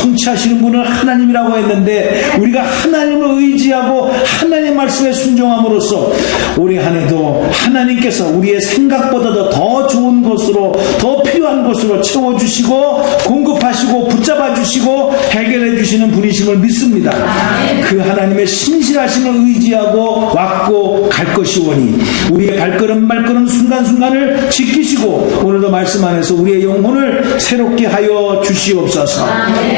성취하시는 분은 하나님이라고 했는데 우리가 하나님을 의지하고 하나님 말씀에 순종함으로써 우리 한 해도 하나님께서 우리의 생각보다도 더 좋은 것으로 더 필요한 것으로 채워주시고 공급하시고 붙잡아 주시고 해결해 주시는 분이심을 믿습니다. 그 하나님의 신실하심을 의지하고 왔고 갈 것이오니 우리의 발걸음 말걸음 순간순간을 지키시고 오늘도 말씀 안에서 우리의 영혼을 새롭게 하여 주시옵소서.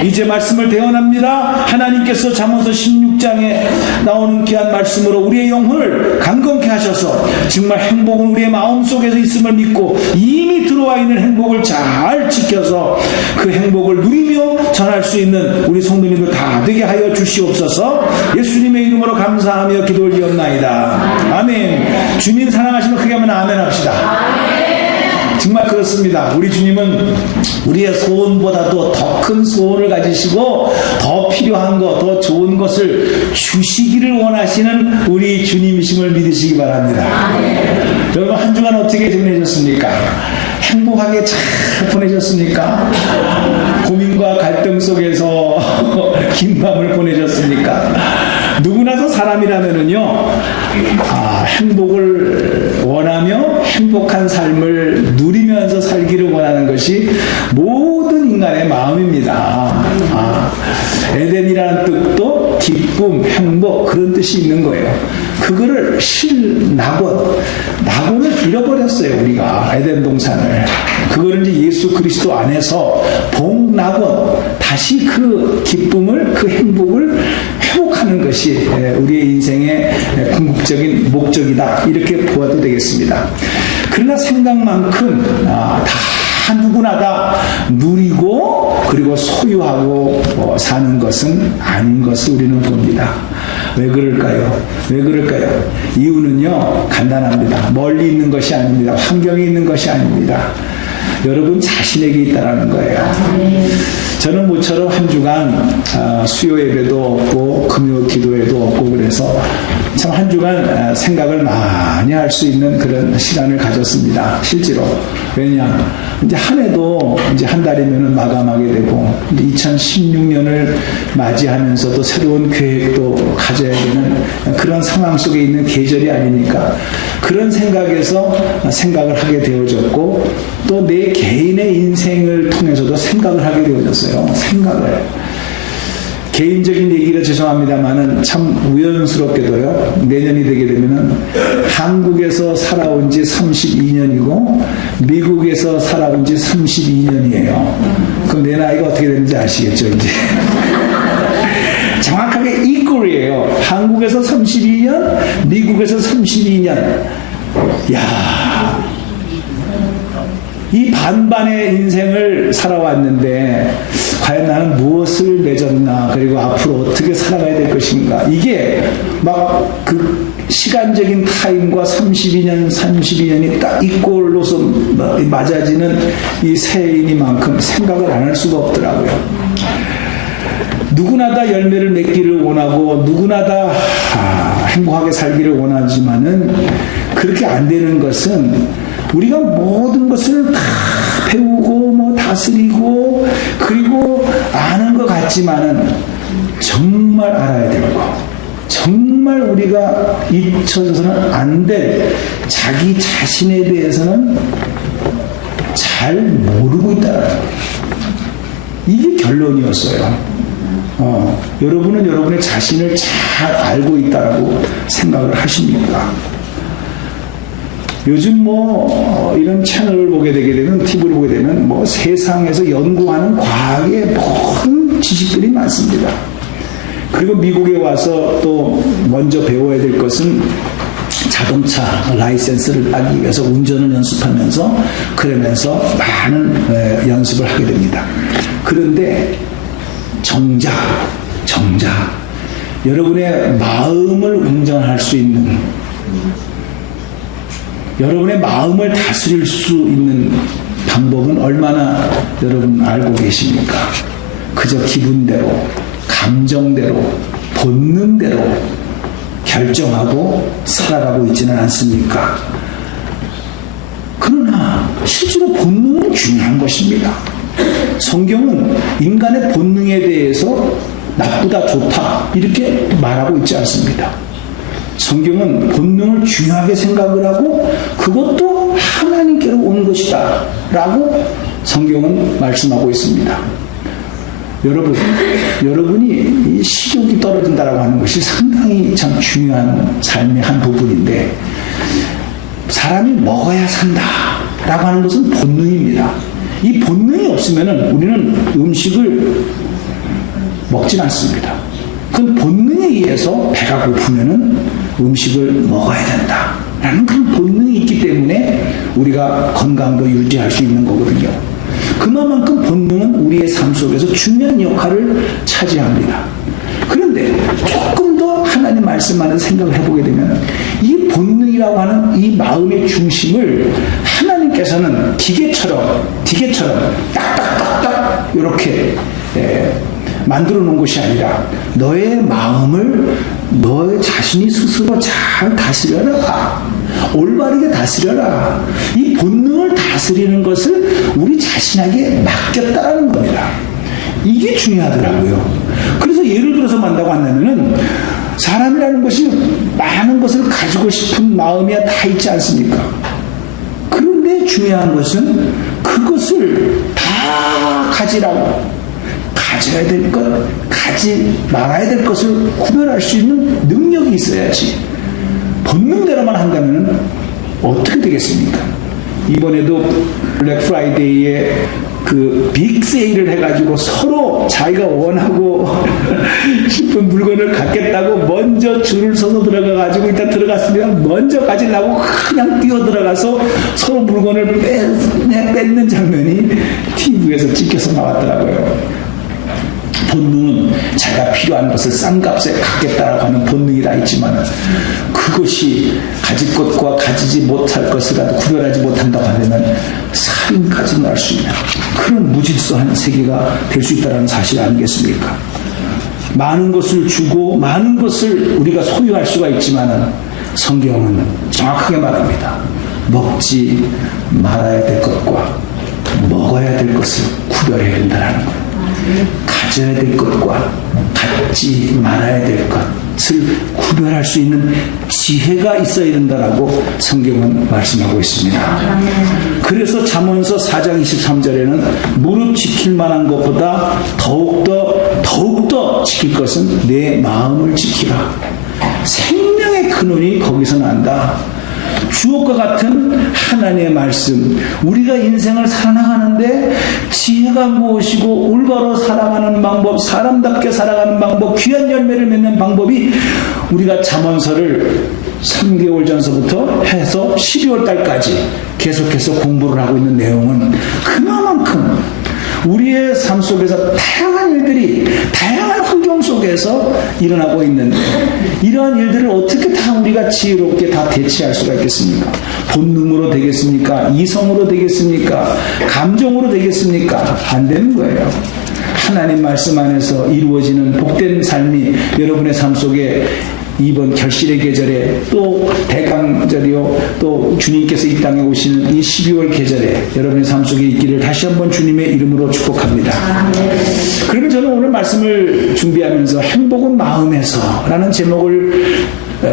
이제 말씀을 대언합니다. 하나님께서 잠언서 16장에 나오는 귀한 말씀으로 우리의 영혼을 강건케 하셔서 정말 행복은 우리의 마음속에서 있음을 믿고 이미 들어와 있는 행복을 잘 지켜서 그 행복을 누리며 전할 수 있는 우리 성도님들 다 되게 하여 주시옵소서. 예수님의 이름으로 감사하며 기도 올리옵나이다. 아멘. 주님 사랑하시면 크게 하면 아멘 합시다. 정말 그렇습니다. 우리 주님은 우리의 소원보다도 더 큰 소원을 가지시고 더 필요한 것, 더 좋은 것을 주시기를 원하시는 우리 주님이심을 믿으시기 바랍니다. 여러분 한 주간 어떻게 보내셨습니까? 행복하게 잘 보내셨습니까? 고민과 갈등 속에서 긴 밤을 보내셨습니까? 누구나도 사람이라면은요, 행복을 원하며 행복한 삶을 누리면서 살기를 원하는 것이 모든 인간의 마음입니다. 에덴이라는 뜻도 기쁨, 행복 그런 뜻이 있는 거예요. 그거를 낙원을 잃어버렸어요. 우리가 에덴 동산을. 그거를 이제 예수 그리스도 안에서 복낙원, 다시 그 기쁨을, 그 행복을 회복하는 것이 우리의 인생의 궁극적인 목적이다. 이렇게 보아도 되겠습니다. 그러나 생각만큼 다 누구나 다 누리고 그리고 소유하고 사는 것은 아닌 것을 우리는 봅니다. 왜 그럴까요? 이유는요 간단합니다. 멀리 있는 것이 아닙니다. 환경에 있는 것이 아닙니다. 여러분 자신에게 있다라는 거예요. 저는 모처럼 한 주간 수요 예배도 없고 금요 기도회도 없고 그래서 참 한 주간 생각을 많이 할 수 있는 그런 시간을 가졌습니다. 실제로. 왜냐? 이제 한 해도 이제 한 달이면 마감하게 되고 2016년을 맞이하면서도 새로운 계획도 가져야 되는 그런 상황 속에 있는 계절이 아니니까 그런 생각에서 생각을 하게 되어졌고 또 내 개인의 인생을 통해서도 생각을 하게 되어졌어요. 개인적인 얘기라 죄송합니다만은 참 우연스럽게도요, 내년이 되게 되면은 한국에서 살아온 지 32년이고 미국에서 살아온 지 32년이에요. 그럼 내 나이가 어떻게 되는지 아시겠죠, 이제? 정확하게 이꼴이에요. 한국에서 32년, 미국에서 32년. 야, 이 반반의 인생을 살아왔는데 과연 나는 무엇을 맺었나, 그리고 앞으로 어떻게 살아가야 될 것인가. 이게 막 그 시간적인 타임과 32년이 딱 이꼴로서 맞아지는 이 새해이니만큼 생각을 안 할 수가 없더라고요. 누구나 다 열매를 맺기를 원하고 누구나 다 행복하게 살기를 원하지만은 그렇게 안 되는 것은 우리가 모든 것을 다 배우고 다스리고 그리고 아는 것 같지만은 정말 알아야 되고 정말 우리가 잊혀져서는 안 될 자기 자신에 대해서는 잘 모르고 있다. 이게 결론이었어요. 여러분은 여러분의 자신을 잘 알고 있다라고 생각을 하십니까? 요즘 이런 채널을 보게 되게 되면, TV를 보게 되면 세상에서 연구하는 과학의 모든 지식들이 많습니다. 그리고 미국에 와서 또 먼저 배워야 될 것은 자동차 라이센스를 따기 위해서 운전을 연습하면서 그러면서 많은 연습을 하게 됩니다. 그런데 정작 여러분의 마음을 운전할 수 있는, 여러분의 마음을 다스릴 수 있는 방법은 얼마나 여러분 알고 계십니까? 그저 기분대로, 감정대로, 본능대로 결정하고 살아가고 있지는 않습니까? 그러나 실제로 본능은 중요한 것입니다. 성경은 인간의 본능에 대해서 나쁘다, 좋다 이렇게 말하고 있지 않습니다. 성경은 본능을 중요하게 생각을 하고 그것도 하나님께로 온 것이다 라고 성경은 말씀하고 있습니다. 여러분이 이 식욕이 떨어진다라고 하는 것이 상당히 참 중요한 삶의 한 부분인데, 사람이 먹어야 산다라고 하는 것은 본능입니다. 이 본능이 없으면 우리는 음식을 먹진 않습니다. 그 본능에 의해서 배가 고프면은 음식을 먹어야 된다라는 그런 본능이 있기 때문에 우리가 건강도 유지할 수 있는 거거든요. 그만큼 본능은 우리의 삶 속에서 중요한 역할을 차지합니다. 그런데 조금 더 하나님 말씀하는 생각을 해보게 되면 이 본능이라고 하는 이 마음의 중심을 하나님께서는 기계처럼 딱딱딱딱 이렇게 만들어 놓은 것이 아니라 너의 마음을 너의 자신이 스스로 잘 다스려라. 올바르게 다스려라. 이 본능을 다스리는 것을 우리 자신에게 맡겼다는 겁니다. 이게 중요하더라고요. 그래서 예를 들어서 만다고 한다면은 사람이라는 것이 많은 것을 가지고 싶은 마음이 다 있지 않습니까? 그런데 중요한 것은 그것을 다 가지라고, 가져야 될 것, 가지 말아야 될 것을 구별할 수 있는 능력이 있어야지. 본능대로만 한다면 어떻게 되겠습니까? 이번에도 블랙 프라이데이에 그 빅 세일을 해가지고 서로 자기가 원하고 싶은 물건을 갖겠다고 먼저 줄을 서서 들어가가지고 일단 들어갔으면 먼저 가지려고 그냥 뛰어 들어가서 서로 물건을 뺏는 장면이 TV에서 찍혀서 나왔더라고요. 본능은 자기가 필요한 것을 싼 값에 갖겠다라고 하는 본능이 다 있지만 그것이 가질 것과 가지지 못할 것을 구별하지 못한다고 하면 살인까지 날 수 있는 그런 무질서한 세계가 될 수 있다는 사실 아니겠습니까? 많은 것을 주고 많은 것을 우리가 소유할 수가 있지만 성경은 정확하게 말합니다. 먹지 말아야 될 것과 먹어야 될 것을 구별해야 된다는 거예요. 가져야 될 것과 갖지 말아야 될 것을 구별할 수 있는 지혜가 있어야 된다라고 성경은 말씀하고 있습니다. 그래서 잠언서 4장 23절에는 무릇 지킬 만한 것보다 더욱더 지킬 것은 내 마음을 지키라. 생명의 근원이 거기서 난다. 주옥과 같은 하나님의 말씀, 우리가 인생을 살아나가는데 지혜가 무엇이고 올바로 살아가는 방법, 사람답게 살아가는 방법, 귀한 열매를 맺는 방법이 우리가 잠언서를 3개월 전서부터 해서 12월 달까지 계속해서 공부를 하고 있는 내용은 그만큼 우리의 삶 속에서 다양한 일들이 다양한 환경 속에서 일어나고 있는데 이러한 일들을 어떻게 다 우리가 지혜롭게 다 대처할 수가 있겠습니까? 본능으로 되겠습니까? 이성으로 되겠습니까? 감정으로 되겠습니까? 안 되는 거예요. 하나님 말씀 안에서 이루어지는 복된 삶이 여러분의 삶 속에 이번 결실의 계절에 또 대강절이요 또 주님께서 이 땅에 오시는 이 12월 계절에 여러분의 삶 속에 있기를 다시 한번 주님의 이름으로 축복합니다. 그러면 저는 오늘 말씀을 준비하면서 행복은 마음에서 라는 제목을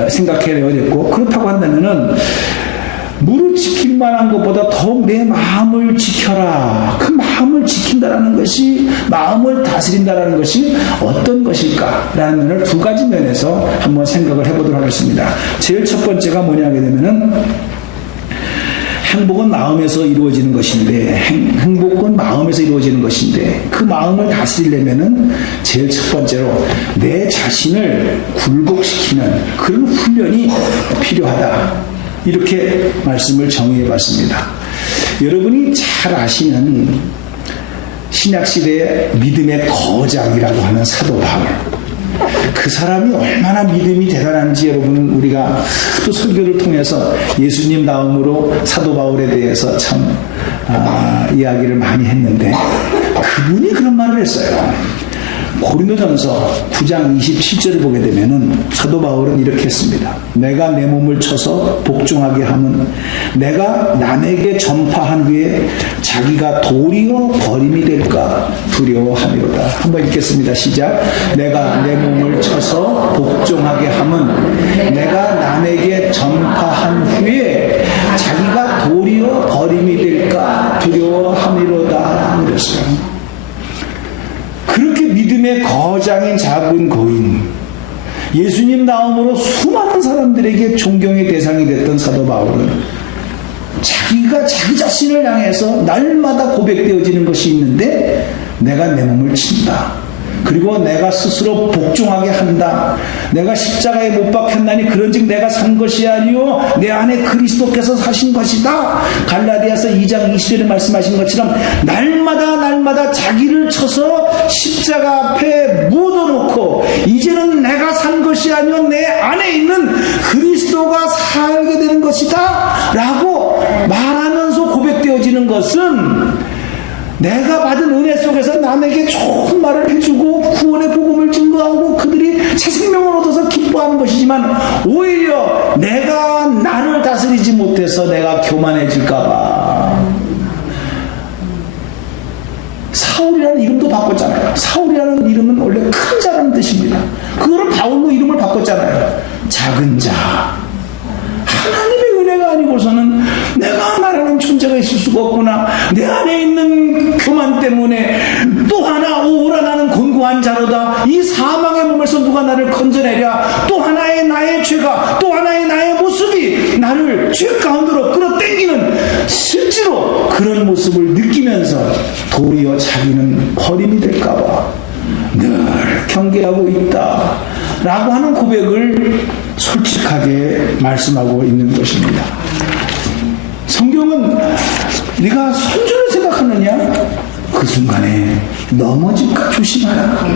생각해내야 됐고, 그렇다고 한다면은 무릇 지킬 만한 것보다 더욱 내 마음을 지켜라. 그 마음을 지킨다라는 것이, 마음을 다스린다라는 것이 어떤 것일까라는 면을 두 가지 면에서 한번 생각을 해보도록 하겠습니다. 제일 첫 번째가 뭐냐 하게 되면은 행복은 마음에서 이루어지는 것인데, 행복은 마음에서 이루어지는 것인데, 그 마음을 다스리려면은 제일 첫 번째로 내 자신을 굴복시키는 그런 훈련이 필요하다. 이렇게 말씀을 정의해 봤습니다. 여러분이 잘 아시는 신약시대의 믿음의 거장이라고 하는 사도 바울. 그 사람이 얼마나 믿음이 대단한지 여러분 우리가 또 설교를 통해서 예수님 다음으로 사도 바울에 대해서 참 이야기를 많이 했는데 그분이 그런 말을 했어요. 고린도전서 9장 27절을 보게 되면은 사도 바울은 이렇게 했습니다. 내가 내 몸을 쳐서 복종하게 함은 내가 남에게 전파한 후에 자기가 도리어 버림이 될까 두려워함이로다. 한번 읽겠습니다. 시작. 내가 내 몸을 쳐서 복종하게 함은 내가 남에게 전파한 후에 자기가 도리어 버림이 될까 두려워함이로다. 그랬어요. 그렇게 믿음의 거장인 작은 고인, 예수님 다음으로 수많은 사람들에게 존경의 대상이 됐던 사도 바울은 자기가 자기 자신을 향해서 날마다 고백되어지는 것이 있는데, 내가 내 몸을 친다. 그리고 내가 스스로 복종하게 한다. 내가 십자가에 못 박혔나니 그런즉 내가 산 것이 아니요 내 안에 그리스도께서 사신 것이다. 갈라디아서 2장 20절에 말씀하신 것처럼 날마다 자기를 쳐서 십자가 앞에 묻어놓고 이제는 내가 산 것이 아니요 내 안에 있는 그리스도가 살게 되는 것이다 라고 말하면서 고백되어지는 것은, 내가 받은 은혜 속에서 남에게 좋은 말을 해주고 구원의 복음을 증거하고 그들이 새 생명을 얻어서 기뻐하는 것이지만, 오히려 내가 나를 다스리지 못해서 내가 교만해질까봐 사울이라는 이름도 바꿨잖아요. 사울이라는 이름은 원래 큰 자라는 뜻입니다. 그거를 바울로 이름을 바꿨잖아요. 작은 자. 하나님의 은혜가 아니고서는 내가 말하는 존재가 있을 수가 없구나. 내 안에 있는 교만 때문에 또 하나 오라 나는 곤고한 자로다. 이 사망의 몸에서 누가 나를 건져내랴. 또 하나의 나의 죄가, 또 하나의 나의 모습이 나를 죄 가운데로 끌어당기는, 실제로 그런 모습을 느끼면서 도리어 자기는 버림이 될까봐 늘 경계하고 있다 라고 하는 고백을 솔직하게 말씀하고 있는 것입니다. 성경은 네가 선주를 생각하느냐? 그 순간에 넘어질까 조심하라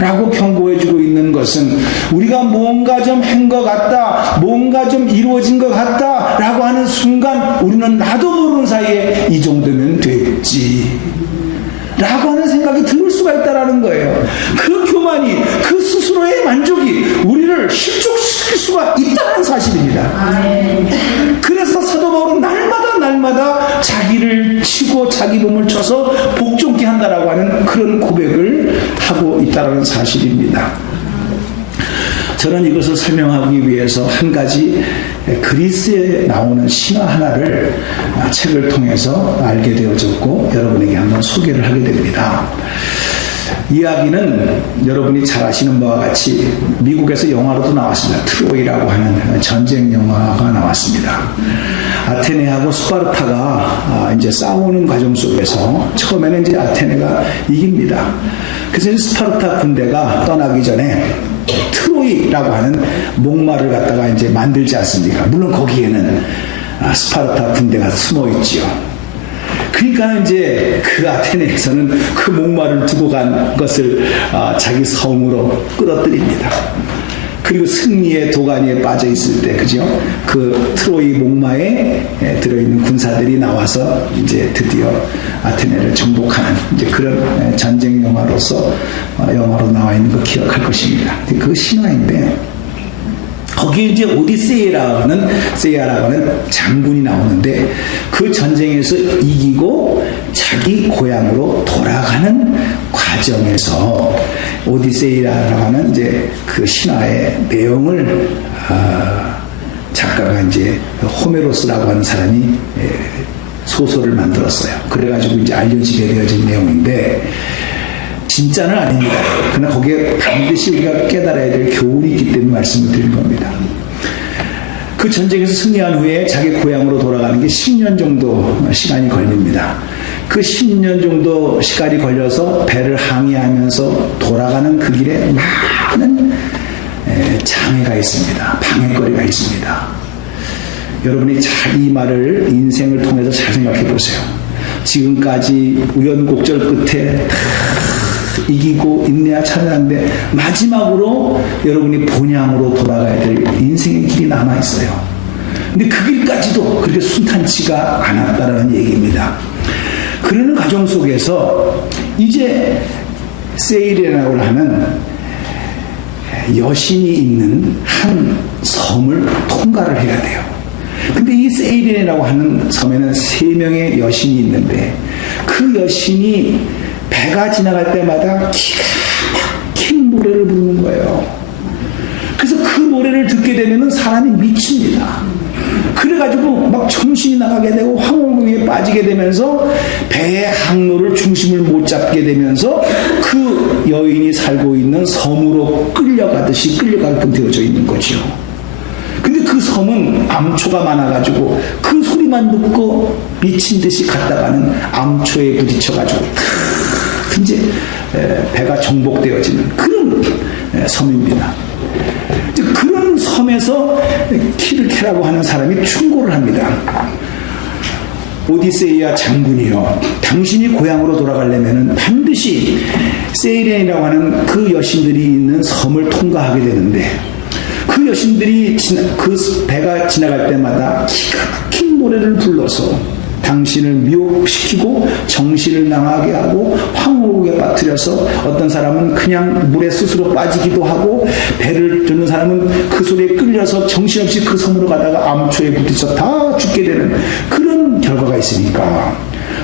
라고 경고해주고 있는 것은, 우리가 뭔가 좀 한 것 같다, 뭔가 좀 이루어진 것 같다 라고 하는 순간 우리는 나도 모르는 사이에 이 정도면 됐지 라고 하는 생각이 들 수가 있다는 거예요. 그 교만이, 그 스스로의 만족이 우리를 실족시킬 수가 있다는 사실입니다. 그래서 사도 바울은 날마다 자기를 치고 자기 몸을 쳐서 복종케 한다라고 하는 그런 고백을 하고 있다는 사실입니다. 저는 이것을 설명하기 위해서 한 가지 그리스에 나오는 신화 하나를 책을 통해서 알게 되어졌고 여러분에게 한번 소개를 하게 됩니다. 이야기는 여러분이 잘 아시는 바와 같이 미국에서 영화로도 나왔습니다. 트로이라고 하는 전쟁 영화가 나왔습니다. 아테네하고 스파르타가 이제 싸우는 과정 속에서 처음에는 이제 아테네가 이깁니다. 그래서 스파르타 군대가 떠나기 전에 트로이라고 하는 목마를 갖다가 이제 만들지 않습니까? 물론 거기에는 스파르타 군대가 숨어 있지요. 그러니까 이제 그 아테네에서는 그 목마를 두고 간 것을 자기 성으로 끌어들입니다. 그리고 승리의 도가니에 빠져 있을 때, 그죠? 그 트로이 목마에 들어있는 군사들이 나와서 이제 드디어 아테네를 정복하는 이제 그런 전쟁 영화로서 영화로 나와 있는 거 기억할 것입니다. 그 신화인데, 거기에 이제 오디세이라는 장군이 나오는데, 그 전쟁에서 이기고 자기 고향으로 돌아가는 과정에서 오디세이라고 하는 이제 그 신화의 내용을 작가가 이제 호메로스라고 하는 사람이 소설을 만들었어요. 그래가지고 이제 알려지게 되어진 내용인데, 진짜는 아닙니다. 그러나 거기에 반드시 우리가 깨달아야 될 교훈이 있기 때문에 말씀을 드린 겁니다. 그 전쟁에서 승리한 후에 자기 고향으로 돌아가는 게 10년 정도 시간이 걸립니다. 그 10년 정도 시간이 걸려서 배를 항해하면서 돌아가는 그 길에 많은 장애가 있습니다. 방해거리가 있습니다. 여러분이 잘 이 말을 인생을 통해서 잘 생각해 보세요. 지금까지 우연곡절 끝에 이기고 인내와 찬양하는데 마지막으로 여러분이 본향으로 돌아가야 될 인생의 길이 남아있어요. 근데 그 길까지도 그렇게 순탄치가 않았다는 얘기입니다. 그러는 과정 속에서 이제 세일이라고 하는 여신이 있는 한 섬을 통과를 해야 돼요. 근데 이 세일이라고 하는 섬에는 3명의 여신이 있는데 그 여신이 배가 지나갈 때마다 기가 막힌 노래를 부르는 거예요. 그래서 그 노래를 듣게 되면 사람이 미칩니다. 그래가지고 막 정신이 나가게 되고 황홀궁에 빠지게 되면서 배의 항로를 중심을 못 잡게 되면서 그 여인이 살고 있는 섬으로 끌려가듯이 끌려가게끔 되어져 있는 거죠. 근데 그 섬은 암초가 많아가지고 그 소리만 듣고 미친 듯이 갔다가는 암초에 부딪혀가지고 이제 배가 정복되어지는 그런 섬입니다. 그런 섬에서 키르케라고 하는 사람이 충고를 합니다. 오디세이아 장군이여, 당신이 고향으로 돌아가려면 반드시 세이렌이라고 하는 그 여신들이 있는 섬을 통과하게 되는데 그 여신들이 그 배가 지나갈 때마다 기가 막힌 노래를 불러서 당신을 미혹시키고 정신을 나가게 하고 황홀국에 빠뜨려서 어떤 사람은 그냥 물에 스스로 빠지기도 하고 배를 드는 사람은 그 소리에 끌려서 정신없이 그 섬으로 가다가 암초에 부딪혀 다 죽게 되는 그런 결과가 있으니까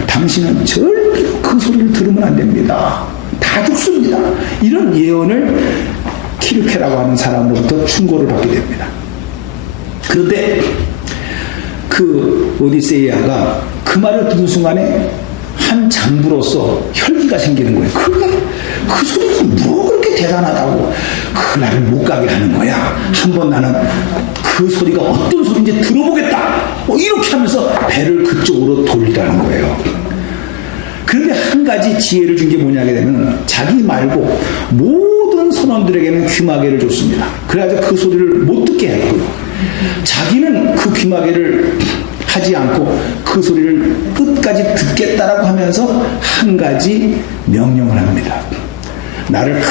당신은 절대로 그 소리를 들으면 안 됩니다. 다 죽습니다. 이런 예언을 키르케라고 하는 사람으로부터 충고를 받게 됩니다. 그런데 그 오디세이아가 그 말을 듣는 순간에 한 장부로서 혈기가 생기는 거예요. 그 소리가 뭐 그렇게 대단하다고 그 나를 못 가게 하는 거야. 한번 나는 그 소리가 어떤 소리인지 들어보겠다. 이렇게 하면서 배를 그쪽으로 돌리라는 거예요. 그런데 한 가지 지혜를 준 게 뭐냐 하게 되면 자기 말고 모든 선원들에게는 귀마개를 줬습니다. 그래가지고 그 소리를 못 듣게 했고요. 자기는 그 귀마개를 하지 않고 그 소리를 끝까지 듣겠다라고 하면서 한 가지 명령을 합니다. 나를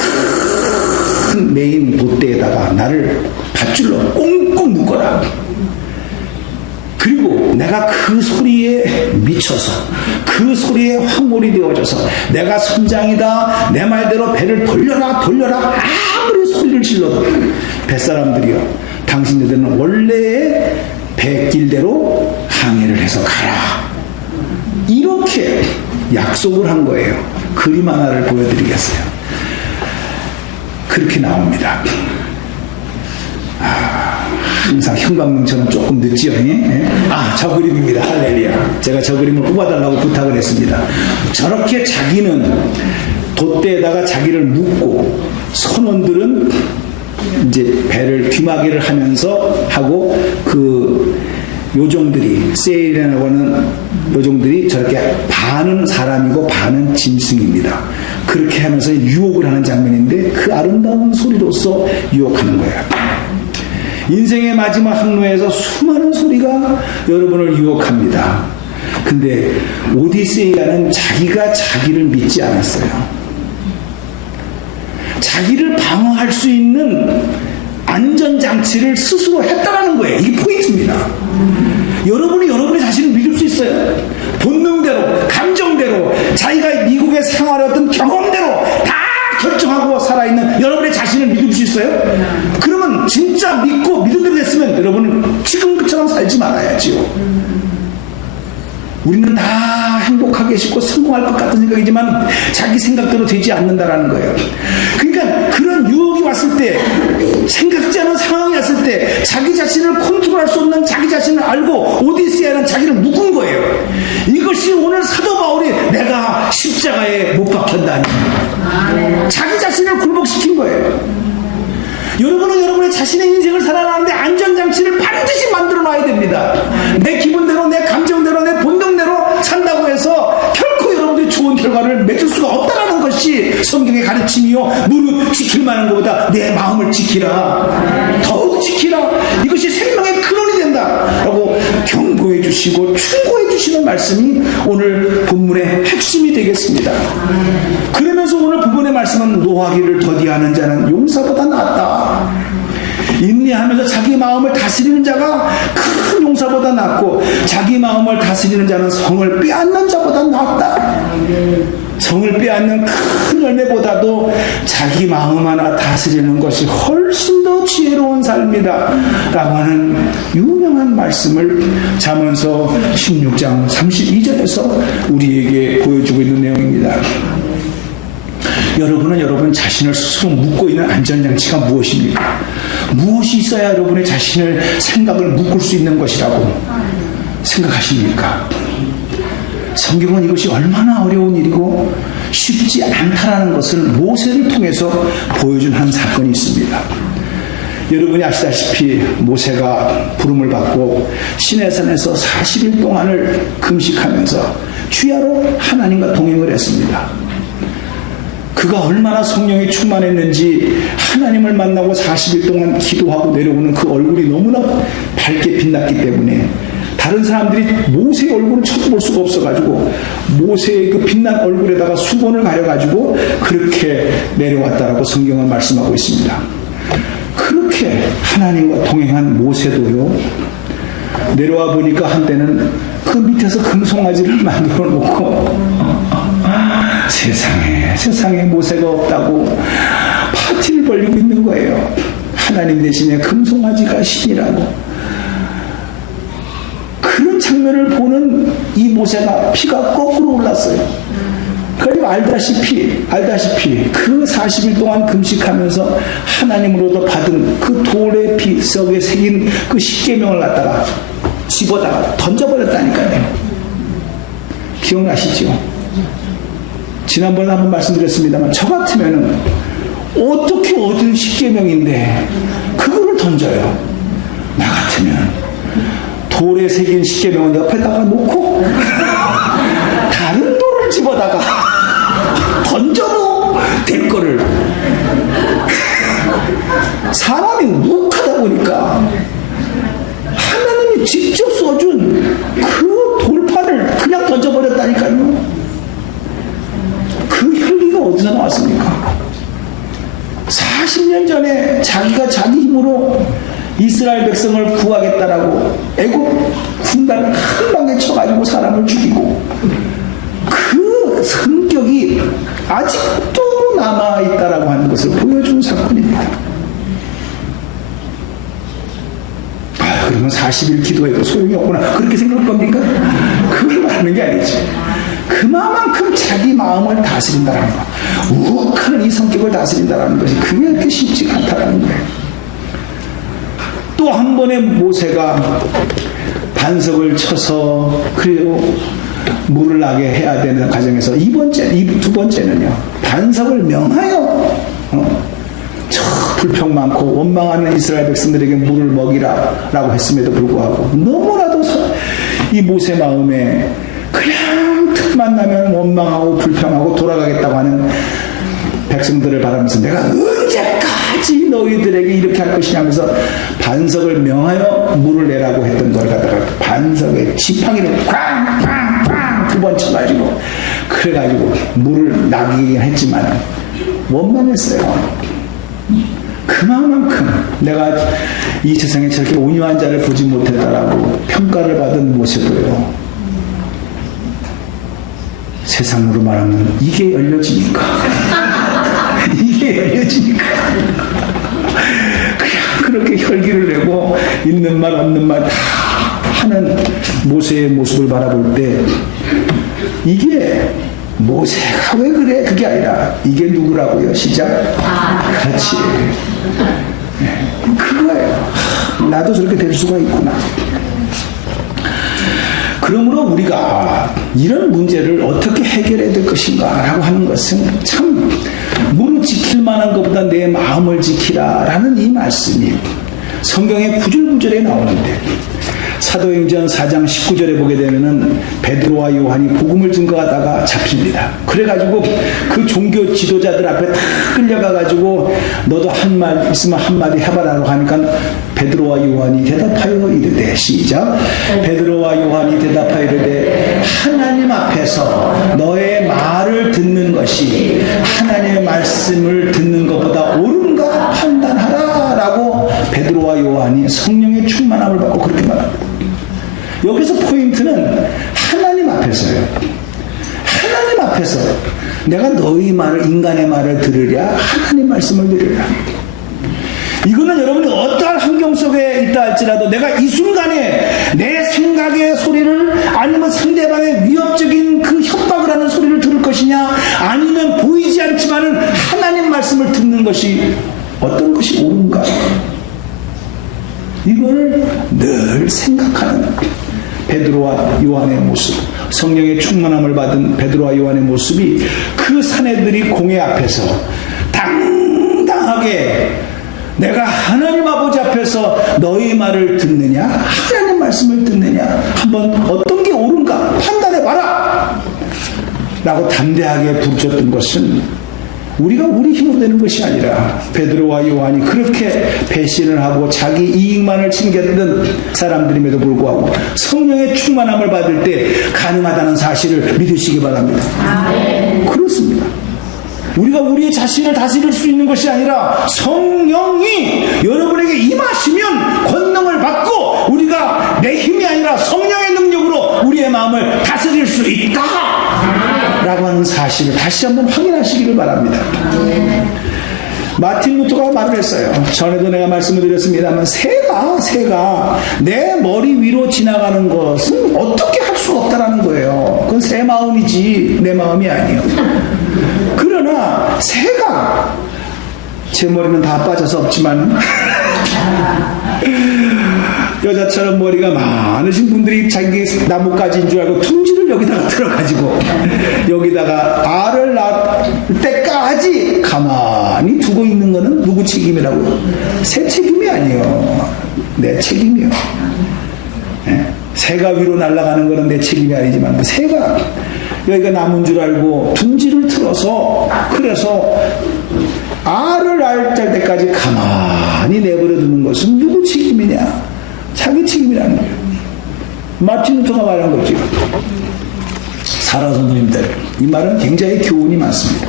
큰 메인 돛대에다가 나를 밧줄로 꽁꽁 묶어라. 그리고 내가 그 소리에 미쳐서 그 소리에 황홀이 되어져서 내가 선장이다 내 말대로 배를 돌려라 아무리 소리를 질러도 뱃사람들이여 당신들은 원래의 배길대로 항해를 해서 가라. 이렇게 약속을 한 거예요. 그림 하나를 보여드리겠어요. 그렇게 나옵니다. 항상 형광등처럼 조금 늦지요. 저 그림입니다. 할렐루야. 제가 저 그림을 뽑아달라고 부탁을 했습니다. 저렇게 자기는 돛대에다가 자기를 묶고 선원들은 이제 배를 귀마개를 하면서 하고 그 요정들이 세일이라고 하는 요정들이 저렇게 반은 사람이고 반은 짐승입니다. 그렇게 하면서 유혹을 하는 장면인데 그 아름다운 소리로서 유혹하는 거예요. 인생의 마지막 항로에서 수많은 소리가 여러분을 유혹합니다. 근데 오디세이아는 자기가 자기를 믿지 않았어요. 자기를 방어할 수 있는 안전장치를 스스로 했다라는 거예요. 이게 포인트입니다. 여러분이 여러분의 자신을 믿을 수 있어요. 본능대로, 감정대로, 자기가 미국에 생활했던 경험대로 다 결정하고 살아있는 여러분의 자신을 믿을 수 있어요? 그러면 진짜 믿고 믿은 대로 됐으면 여러분은 지금 그처럼 살지 말아야지요. 우리는 다 행복하게 싶고 성공할 것 같은 생각이지만 자기 생각대로 되지 않는다라는 거예요. 그러니까 그런 유혹이 왔을 때, 생각지 않은 상황이 왔을 때 자기 자신을 컨트롤할 수 없는 자기 자신을 알고 오디세이아는 자기를 묶은 거예요. 이것이 오늘 사도 바울이 내가 십자가에 못 박혔다니 자기 자신을 굴복시킨 거예요. 여러분은 여러분의 자신의 인생을 살아가는데 안전장치를 반드시 만들어 놔야 됩니다. 내 기분대로, 내 감정대로, 내 본능대로 산다고 해서 결코 여러분들이 좋은 결과를 맺을 수가 없다는 것이 성경의 가르침이요. 무릇 지킬 만한 것보다 내 마음을 지키라. 더욱 지키라. 이것이 생명의 근원이 된다라고 경고해 주시고 충고해 주시는 말씀이 오늘 본문의 핵심이 되겠습니다. 그러면서 오늘 본문의 말씀은 노하기를 더디하는 자는 용사보다 낫다. 인내하면서 자기 마음을 다스리는 자가 큰 용사보다 낫고 자기 마음을 다스리는 자는 성을 빼앗는 자보다 낫다. 성을 빼앗는 큰 열매보다도 자기 마음 하나 다스리는 것이 훨씬 더 지혜로운 삶이다 라고 하는 유명한 말씀을 잠언서 16장 32절에서 우리에게 보여주고 있는 내용입니다. 여러분은 여러분 자신을 스스로 묶고 있는 안전장치가 무엇입니까? 무엇이 있어야 여러분의 자신을 생각을 묶을 수 있는 것이라고 생각하십니까? 성경은 이것이 얼마나 어려운 일이고 쉽지 않다라는 것을 모세를 통해서 보여준 한 사건이 있습니다. 여러분이 아시다시피 모세가 부름을 받고 시내산에서 40일 동안을 금식하면서 주야로 하나님과 동행을 했습니다. 그가 얼마나 성령에 충만했는지 하나님을 만나고 40일 동안 기도하고 내려오는 그 얼굴이 너무나 밝게 빛났기 때문에 다른 사람들이 모세의 얼굴을 쳐다볼 수가 없어가지고 모세의 그 빛난 얼굴에다가 수건을 가려가지고 그렇게 내려왔다라고 성경은 말씀하고 있습니다. 그렇게 하나님과 동행한 모세도요, 내려와 보니까 한때는 그 밑에서 금송아지를 만들어 놓고 세상에 모세가 없다고 파티를 벌리고 있는 거예요. 하나님 대신에 금송아지가 신이라고. 그런 장면을 보는 이 모세가 피가 거꾸로 올랐어요. 그리고 알다시피 그 40일 동안 금식하면서 하나님으로부터 받은 그 돌의 비석에 새긴 그 십계명을 갖다가 집어다가 던져버렸다니까요. 기억나시죠? 지난번에 한번 말씀드렸습니다만 저 같으면은 어떻게 얻은 십계명인데 그거를 던져요. 나 같으면 돌에 새긴 십계명은 옆에다가 놓고 다른 돌을 집어다가 던져도 될 거를 사람이 욱하다 보니까 하나님이 직접 써준 그 돌판을 그냥 던져버렸다니까요. 그 혈기가 어디서 나왔습니까? 40년 전에 자기가 자기 힘으로 이스라엘 백성을 구하겠다라고 애국 군단을 한 방에 쳐가지고 사람을 죽이고 그 성격이 아직도 남아있다라고 하는 것을 보여준 사건입니다. 그러면 40일 기도해도 소용이 없구나 그렇게 생각할 겁니까? 그걸 말하는 게 아니지. 그만큼 자기 마음을 다스린다는 거, 우욱하는 이 성격을 다스린다는 것이 그게 그렇게 쉽지가 않다는 거예요. 또 한 번의 모세가 반석을 쳐서 그리고 물을 나게 해야 되는 과정에서 두 번째는요, 반석을 명하여 저 불평 많고 원망하는 이스라엘 백성들에게 물을 먹이라라고 했음에도 불구하고 너무나도 이 모세 마음에 그냥 틈만 나면 원망하고 불평하고 돌아가겠다고 하는 백성들을 바라면서 내가 언제까지 너희들에게 이렇게 할 것이냐면서 반석을 명하여 물을 내라고 했던 걸 갖다가 반석에 지팡이를 쾅쾅쾅 두 번 쳐가지고 그래가지고 물을 나기긴 했지만 원망했어요. 그만큼 내가 이 세상에 저렇게 온유한 자를 보지 못했다라고 평가를 받은 모세도요, 세상으로 말하면 이게 열려지니까 그냥 그렇게 혈기를 내고 있는 말 없는 말 다 하는 모세의 모습을 바라볼 때 이게 모세가 왜 그래? 그게 아니라 이게 누구라고요? 시작. 그렇지. 네, 그거예요. 나도 저렇게 될 수가 있구나. 그러므로 우리가 이런 문제를 어떻게 해결해야 될 것인가 라고 하는 것은 참 무릇 지킬 만한 것보다 내 마음을 지키라 라는 이 말씀이 성경에 구절구절에 나오는데 사도행전 4장 19절에 보게 되면은 베드로와 요한이 복음을 증거하다가 잡힙니다. 그래가지고 그 종교 지도자들 앞에 다 끌려가가지고 너도 한 말 있으면 한마디 해봐라고 하니까 베드로와 요한이 대답하여 이르되 시작. 베드로와 요한이 대답하여 이르되 하나님 앞에서 너의 말을 듣는 것이 하나님의 말씀을 듣는 것보다 옳은가 판단하라 라고 베드로와 요한이 성령의 충만함을 받고 그렇게 말합니다. 여기서 포인트는 하나님 앞에서요. 하나님 앞에서 내가 너희 말을, 인간의 말을 들으랴 하나님 말씀을 들으랴. 이거는 여러분이 어떠한 환경 속에 있다 할지라도 내가 이 순간에 내 생각의 소리를, 아니면 상대방의 위협적인 그 협박을 하는 소리를 들을 것이냐, 아니면 보이지 않지만은 하나님 말씀을 듣는 것이 어떤 것이 옳은가, 이걸 늘 생각하는 베드로와 요한의 모습, 성령의 충만함을 받은 베드로와 요한의 모습이 그 사내들이 공회 앞에서 당당하게 내가 하나님 아버지 앞에서 너희 말을 듣느냐, 하나님 말씀을 듣느냐, 한번 어떤 게 옳은가 판단해봐라 라고 담대하게 부르셨던 것은 우리가 우리 힘으로 되는 것이 아니라 베드로와 요한이 그렇게 배신을 하고 자기 이익만을 챙겼던 사람들임에도 불구하고 성령의 충만함을 받을 때 가능하다는 사실을 믿으시기 바랍니다. 그렇습니다. 우리가 우리의 자신을 다스릴 수 있는 것이 아니라 성령이 여러분에게 임하시면 권능을 받고 우리가 내 힘이 아니라 성령의 능력으로 우리의 마음을 다스릴 수 있다 라고 하는 사실을 다시 한번 확인하시기를 바랍니다. 마틴 루터가 말을 했어요. 전에도 내가 말씀을 드렸습니다만 새가 내 머리 위로 지나가는 것은 어떻게 할 수가 없다라는 거예요. 그건 새 마음이지 내 마음이 아니에요. 그러나 새가, 제 머리는 다 빠져서 없지만 여자처럼 머리가 많으신 분들이 자기 나뭇가지인 줄 알고 둥지를 여기다가 틀어가지고 여기다가 알을 낳을 때까지 가만히 두고 있는 거는 누구 책임이라고요? 새 책임이 아니에요. 내 책임이요. 네? 새가 위로 날아가는 거는 내 책임이 아니지만 새가 여기가 나무인 줄 알고 둥지를 틀어서, 그래서 알을 낳을 때까지 가만히 내버려 두는 것은 누구 책임이냐? 자기 책임이라는 거예요. 마틴 루터가 말한 거죠. 살아서 누님들, 이 말은 굉장히 교훈이 많습니다.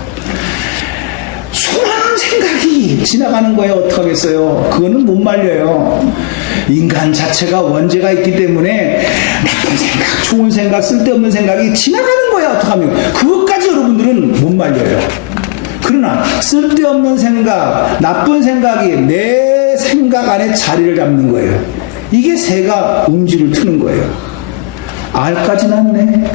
수많은 생각이 지나가는 거예요. 어떡하겠어요? 그거는 못 말려요. 인간 자체가 원죄가 있기 때문에 나쁜 생각, 좋은 생각, 쓸데없는 생각이 지나가는 거야. 어떡하면 그것까지 여러분들은 못 말려요. 그러나 쓸데없는 생각, 나쁜 생각이 내 생각 안에 자리를 잡는 거예요. 이게 새가 웅지를 트는 거예요. 알까지 났네.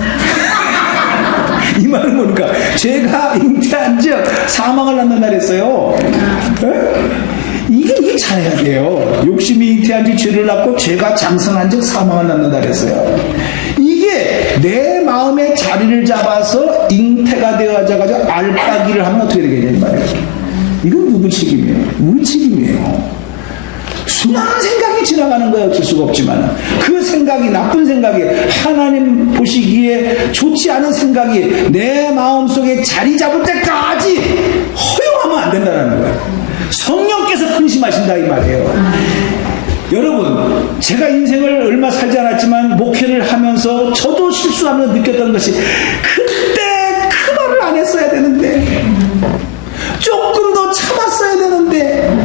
이 말은 뭡니까? 죄가 잉태한 즉 사망을 낳는다 그랬어요. 이게 잘해야 돼요. 욕심이 잉태한 즉 죄를 낳고 죄가 장성한 즉 사망을 낳는다 그랬어요. 이게 내 마음의 자리를 잡아서 잉태가 되어져가지고 알까기를 하면 어떻게 되겠냐 이 말이에요. 이건 누구 책임이에요? 우리 책임이에요. 수많은 생각이 지나가는 거예요. 어쩔 수가 없지만 그 생각이, 나쁜 생각이, 하나님 보시기에 좋지 않은 생각이 내 마음속에 자리 잡을 때까지 허용하면 안 된다는 거예요. 성령께서 근심하신다 이 말이에요. 여러분, 제가 인생을 얼마 살지 않았지만 목회를 하면서 저도 실수하면서 느꼈던 것이, 그때 그 말을 안 했어야 되는데, 조금 더 참았어야 되는데,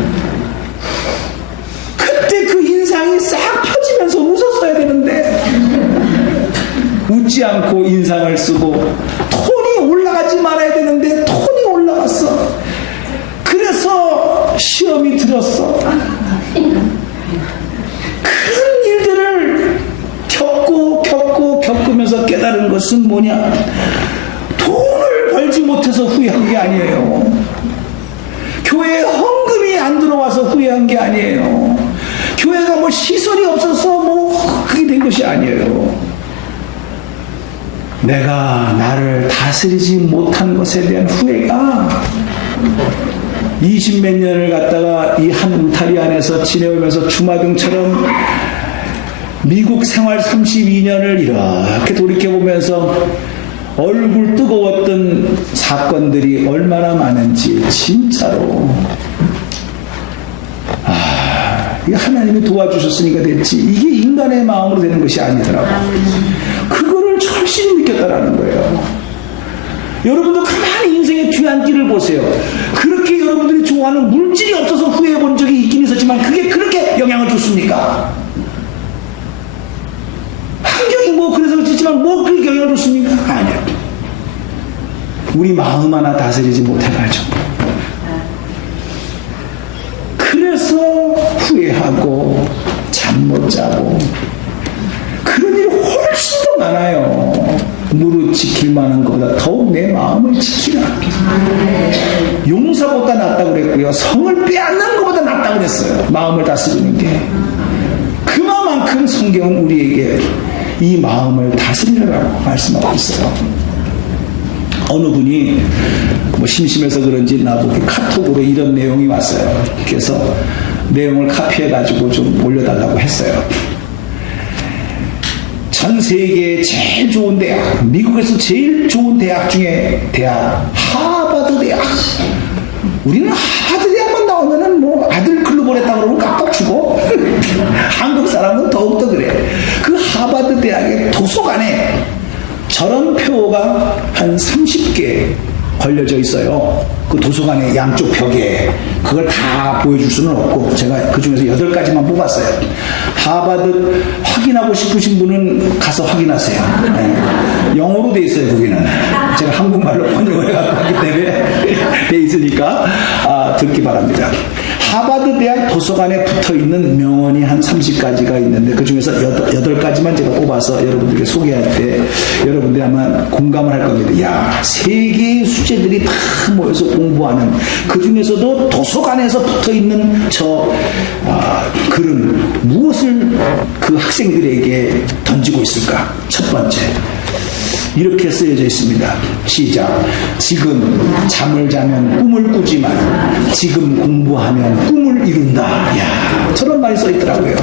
그때 그 인상이 싹 펴지면서 웃었어야 되는데, 웃지 않고 인상을 쓰고 톤이 올라가지 말아야 되는데 톤이 올라갔어. 그래서 시험이 들었어. 그런 일들을 겪으면서 깨달은 것은 뭐냐? 돈을 벌지 못해서 후회한 게 아니에요. 교회에 헌금이 안 들어와서 후회한 게 아니에요. 교회가 뭐 시설이 없어서 뭐 그게 된 것이 아니에요. 내가 나를 다스리지 못한 것에 대한 후회가 20몇 년을 갖다가 이 한 울타리 안에서 지내오면서 주마등처럼 미국 생활 32년을 이렇게 돌이켜보면서 얼굴 뜨거웠던 사건들이 얼마나 많은지 진짜로 이게 하나님이 도와주셨으니까 됐지, 이게 인간의 마음으로 되는 것이 아니더라고. 그거를 절실히 느꼈다라는 거예요. 여러분도 가만히 인생의 뒤안길을 보세요. 그렇게 여러분들이 좋아하는 물질이 없어서 후회해 본 적이 있긴 있었지만 그게 그렇게 영향을 줬습니까? 환경이 뭐 그래서 그렇지만 뭐 그렇게 영향을 줬습니까? 아니요. 우리 마음 하나 다스리지 못해가지고 그래서 후회하고 잠 못 자고 그런 일이 훨씬 더 많아요. 무릇 지킬 만한 것보다 더욱 내 마음을 지키라. 용사보다 낫다고 그랬고요. 성을 빼앗는 것보다 낫다고 그랬어요. 마음을 다스리는 게. 그만큼 성경은 우리에게 이 마음을 다스리라고 말씀하고 있어요. 어느 분이 뭐 심심해서 그런지 나보고 카톡으로 이런 내용이 왔어요. 그래서 내용을 카피해가지고 좀 올려달라고 했어요. 전 세계에 제일 좋은 대학, 미국에서 제일 좋은 대학 중에 대학, 하버드 대학. 우리는 하버드 대학만 나오면은 뭐 아들 글로 보냈다고 그러면 깜빡 주고 한국 사람은 더욱더 그래. 그 하버드 대학의 도서관에 저런 표가 한 30개 걸려져 있어요. 그 도서관의 양쪽 벽에. 그걸 다 보여줄 수는 없고 제가 그 중에서 8가지만 뽑았어요. 하버드 확인하고 싶으신 분은 가서 확인하세요. 네. 영어로 돼 있어요. 거기는 제가 한국말로 번역해갖고 하기 때문에 돼 있으니까 듣기 바랍니다. 하버드 대학 도서관에 붙어있는 명언이 한 30가지가 있는데 그 중에서 8가지만 제가 뽑아서 여러분들께 소개할 때 여러분들이 아마 공감을 할 겁니다. 야, 세계의 수재들이 다 모여서 공부하는 그 중에서도 도서관에서 붙어있는 저 글은 무엇을 그 학생들에게 던지고 있을까? 첫 번째, 이렇게 쓰여져 있습니다. 시작. 지금 잠을 자면 꿈을 꾸지만 지금 공부하면 꿈을 이룬다. 야, 저런 말이 써 있더라고요.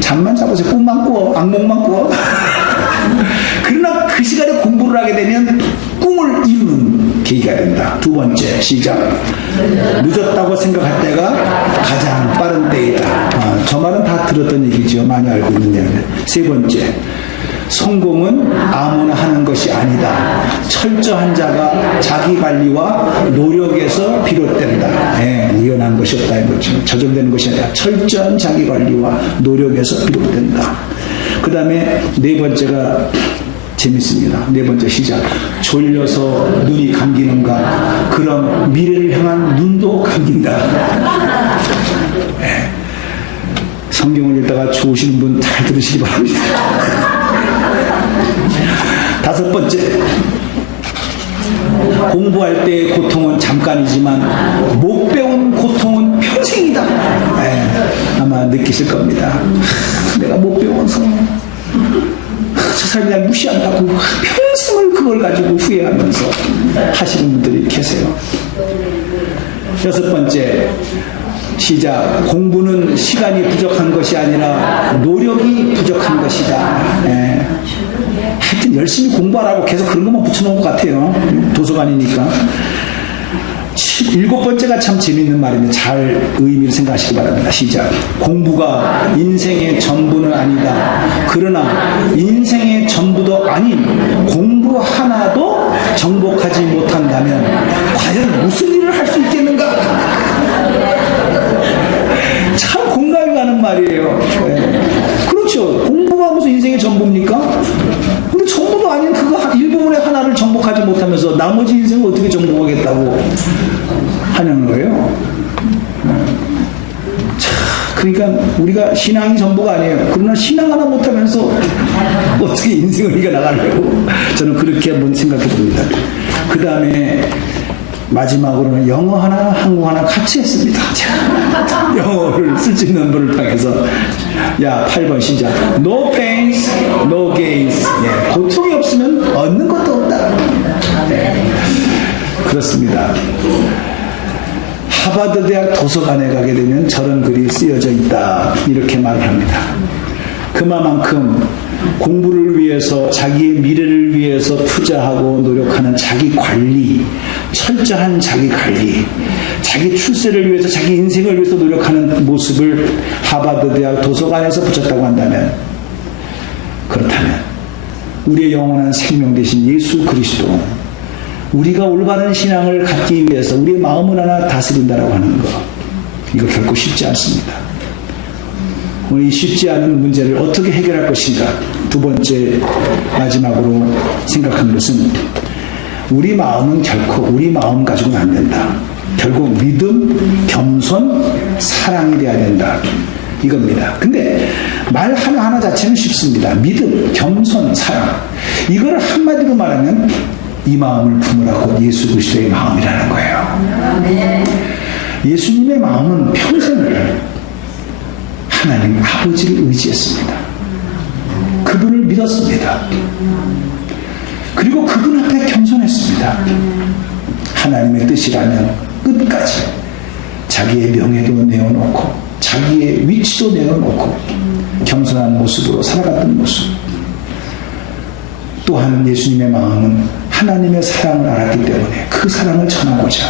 잠만 자보세요. 꿈만 꾸어. 악몽만 꾸어. 그러나 그 시간에 공부를 하게 되면 꿈을 이루는 계기가 된다. 두 번째, 시작. 늦었다고 생각할 때가 가장 빠른 때이다. 저 말은 다 들었던 얘기죠. 많이 알고 있는 얘기인데. 세 번째, 성공은 아무나 하는 것이 아니다. 철저한 자가 자기관리와 노력에서 비롯된다. 네, 우연한 것이 없다. 이거죠. 저절되는 것이 아니라 철저한 자기관리와 노력에서 비롯된다. 그 다음에 네 번째가 재밌습니다. 네 번째 시작. 졸려서 눈이 감기는가? 그럼 미래를 향한 눈도 감긴다. 네. 성경을 읽다가 좋으시는 분 잘 들으시기 바랍니다. 다섯 번째, 공부할 때의 고통은 잠깐이지만 못 배운 고통은 평생이다. 네, 아마 느끼실 겁니다. 내가 못 배워서 저 사람이 날 무시한다고 평생을 그걸 가지고 후회하면서 하시는 분들이 계세요. 여섯 번째, 시작. 공부는 시간이 부족한 것이 아니라 노력이 부족한 것이다. 네. 하여튼 열심히 공부하라고 계속 그런 것만 붙여놓은 것 같아요. 도서관이니까. 일곱 번째가 참 재밌는 말인데 잘 의미를 생각하시기 바랍니다. 시작. 공부가 인생의 전부는 아니다. 그러나 인생의 전부도 아닌 공부 하나도 정복하지 못한다면 과연 무슨 일을 할 수 있겠는가? 참 공감이 가는 말이에요. 네. 그렇죠. 공부가 무슨 인생의 전부입니까? 근데 전부도 아닌 그거 일부분의 하나를 정복하지 못하면서 나머지 인생을 어떻게 정복하겠다고 하냐는 거예요. 그러니까 우리가 신앙이 전부가 아니에요. 그러나 신앙 하나 못하면서 어떻게 인생을 이겨나가려고 저는 그렇게 한번 생각해 봅니다. 그 다음에 마지막으로는 영어 하나 한국어 하나 같이 했습니다. 영어를 쓸 수 있는 분을 통해서 야 8번 시작. No pains, no gains. 예, 고통이 없으면 얻는 것도 없다. 네, 그렇습니다. 하버드 대학 도서관에 가게 되면 저런 글이 쓰여져 있다. 이렇게 말을 합니다. 그만큼 공부를 위해서 자기의 미래를 위해서 투자하고 노력하는 자기 관리, 철저한 자기 관리, 자기 출세를 위해서 자기 인생을 위해서 노력하는 모습을 하버드 대학 도서관에서 붙였다고 한다면, 그렇다면 우리의 영원한 생명 되신 예수 그리스도, 우리가 올바른 신앙을 갖기 위해서 우리의 마음을 하나 다스린다라고 하는 것, 이거 결코 쉽지 않습니다. 오늘 이 쉽지 않은 문제를 어떻게 해결할 것인가. 두 번째 마지막으로 생각하는 것은 우리 마음은 결코 우리 마음 가지고는 안 된다. 결국 믿음, 겸손, 사랑이 돼야 된다. 이겁니다. 근데 말 하나하나 자체는 쉽습니다. 믿음, 겸손, 사랑. 이걸 한마디로 말하면 이 마음을 품으라고 예수 그리스도의 마음이라는 거예요. 예수님의 마음은 평생을 하나님 아버지를 의지했습니다. 그분을 믿었습니다. 그리고 그분 앞에 겸손했습니다. 하나님의 뜻이라면 끝까지 자기의 명예도 내어놓고 자기의 위치도 내어놓고 겸손한 모습으로 살아갔던 모습. 또한 예수님의 마음은 하나님의 사랑을 알았기 때문에 그 사랑을 전하고자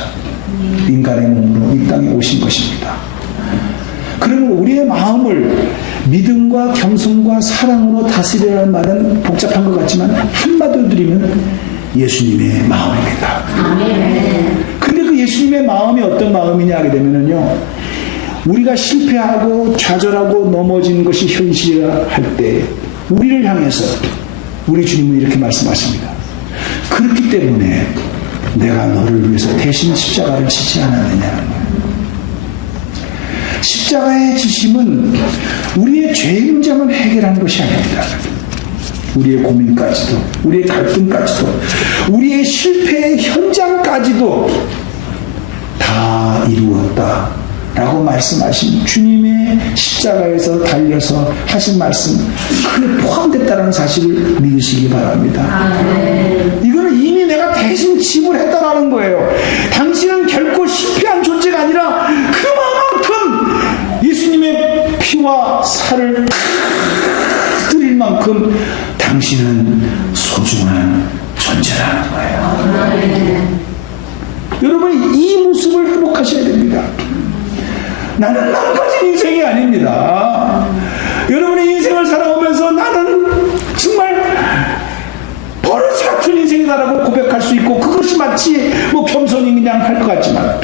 인간의 몸으로 이 땅에 오신 것입니다. 그러면 우리의 마음을 믿음과 겸손과 사랑으로 다스리라는 말은 복잡한 것 같지만 한마디로 드리면 예수님의 마음입니다. 근데 그 예수님의 마음이 어떤 마음이냐 하게 되면요, 우리가 실패하고 좌절하고 넘어지는 것이 현실이라 할 때 우리를 향해서 우리 주님은 이렇게 말씀하십니다. 그렇기 때문에 내가 너를 위해서 대신 십자가를 지지 않았느냐는 거예요. 십자가의 지심은 우리의 죄의 문제만 해결하는 것이 아닙니다. 우리의 고민까지도, 우리의 갈등까지도, 우리의 실패의 현장까지도 다 이루었다 라고 말씀하신 주님의 십자가에서 달려서 하신 말씀, 그게 포함됐다는 사실을 믿으시기 바랍니다. 이거는 이미 내가 대신 지불했다라는 거예요. 당신은 결코 실패한 존재가 아니라 그만큼 예수님의 피와 살을 드릴 만큼 당신은 소중한 존재라는 거예요. 여러분, 이 모습을 회복하셔야 됩니다. 나는 망가진 인생이 아닙니다. 여러분의 인생을 살아오면서 나는 정말 버릇 같은 인생이다라고 고백할 수 있고, 그것이 마치 뭐 겸손히 그냥 할 것 같지만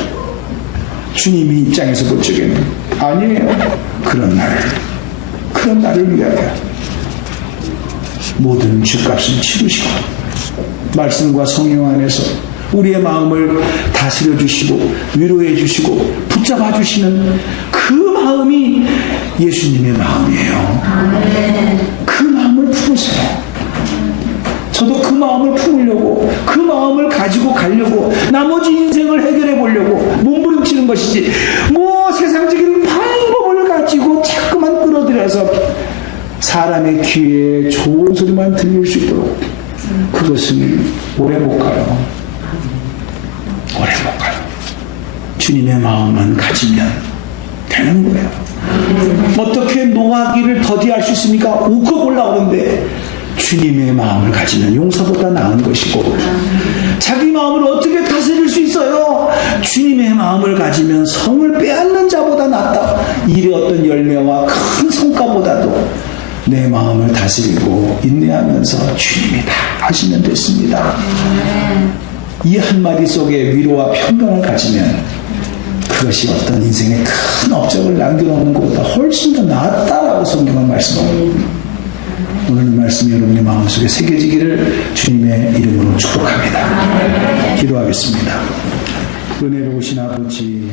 주님이 입장에서 볼 적에는 아니에요. 그런 나를 위하여 모든 죄값을 치르시고 말씀과 성령 안에서 우리의 마음을 다스려 주시고 위로해 주시고 붙잡아 주시는 그 마음이 예수님의 마음이에요. 그 마음을 품으세요. 저도 그 마음을 품으려고, 그 마음을 가지고 가려고, 나머지 인생을 해결해 보려고 몸부림치는 것이지, 뭐 세상적인 방법을 가지고 자꾸만 끌어들여서 사람의 귀에 좋은 소리만 들릴 수 있도록, 그것은 오래 못 가요. 오래 못 가요. 주님의 마음만 가지면 되는 거예요. 어떻게 노하기를 더디할 수 있습니까? 우거 올라오는데 주님의 마음을 가지면 용서보다 나은 것이고, 자기 마음을 어떻게 다스릴 수 있어요? 주님의 마음을 가지면 성을 빼앗는 자보다 낫다. 일의 어떤 열매와 큰 성과보다도 내 마음을 다스리고 인내하면서 주님이 다 하시면 됐습니다. 이 한마디 속에 위로와 평강을 가지면 그것이 어떤 인생에 큰 업적을 남겨놓는 것보다 훨씬 더 낫다라고 성경은 말씀합니다. 오늘 말씀이 여러분의 마음속에 새겨지기를 주님의 이름으로 축복합니다. 기도하겠습니다. 은혜로우신 아버지,